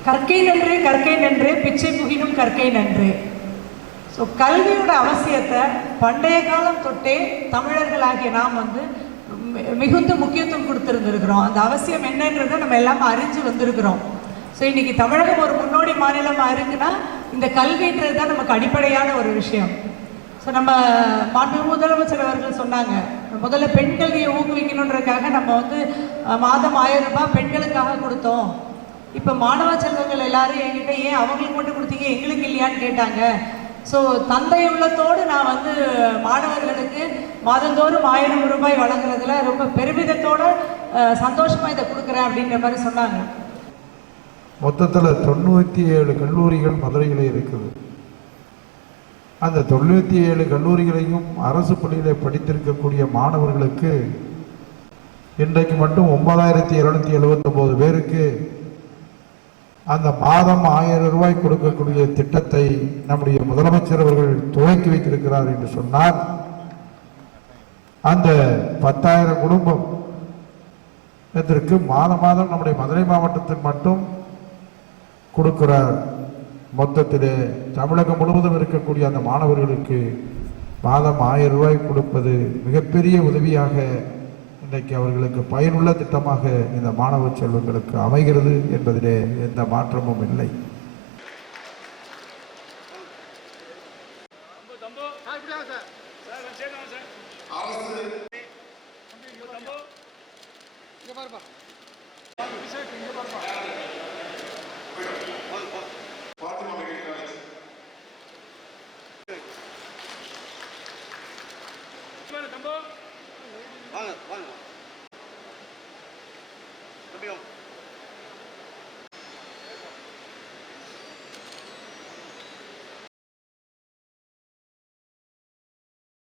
கற்கை நன்று கற்கை நன்று பிச்சை புகினும் கற்கை நன்று. ஸோ கல்வியோட அவசியத்தை பண்டைய காலம் தொட்டே தமிழர்களாகிய நாம் மிகுந்த முக்கியத்துவம் கொடுத்துருந்துருக்கிறோம். அந்த அவசியம் என்னன்றதை நம்ம எல்லாமே அறிஞ்சு வந்திருக்கிறோம். ஸோ இன்னைக்கு தமிழகம் ஒரு முன்னோடி மாநிலமாக இருக்குன்னா இந்த கல்வின்றது தான் நமக்கு அடிப்படையான ஒரு விஷயம். ஸோ நம்ம முதலமைச்சர் அவர்கள் சொன்னாங்க, முதல்ல பெண் கல்வியை ஊக்குவிக்கணுன்றதுக்காக நம்ம மாதம் 1000 ரூபாய் பெண்களுக்காக கொடுத்தோம். இப்போ மாணவ செல்வங்கள் எல்லாரும் என்கிட்ட ஏன் அவங்களுக்கு மட்டும் கொடுத்தீங்க எங்களுக்கு இல்லையான்னு கேட்டாங்க. ஸோ தந்தை உள்ளத்தோடு நான் மாணவர்களுக்கு மாதந்தோறும் 1000 ரூபாய் வழங்குறதுல ரொம்ப பெருமிதத்தோடு சந்தோஷமாக இதை கொடுக்குறேன் அப்படின்ற மாதிரி சொன்னாங்க. மொத்தத்தில் 97 கல்லூரிகள் மதுரையில் இருக்குது. அந்த 97 கல்லூரிகளையும் அரசு பள்ளியில் படித்திருக்கக்கூடிய மாணவர்களுக்கு இன்றைக்கு மட்டும் 9279 பேருக்கு அந்த மாதம் 1000 ரூபாய் கொடுக்கக்கூடிய திட்டத்தை நம்முடைய முதலமைச்சர் அவர்கள் துவக்கி வைத்திருக்கிறார் என்று சொன்னால், அந்த 10,000 குடும்பம் இதற்கு மாதம் நம்முடைய மதுரை மாவட்டத்தில் மட்டும் கொடுக்கிறார். மொத்தத்திலே தமிழகம் முழுவதும் இருக்கக்கூடிய அந்த மாணவர்களுக்கு மாதம் 1000 ரூபாய் கொடுப்பது மிகப்பெரிய உதவியாக இன்றைக்கு அவர்களுக்கு பயனுள்ள திட்டமாக இந்த மாணவ செல்வங்களுக்கு அமைகிறது என்பதிலே எந்த மாற்றமும் இல்லை. வாங்க வாங்க.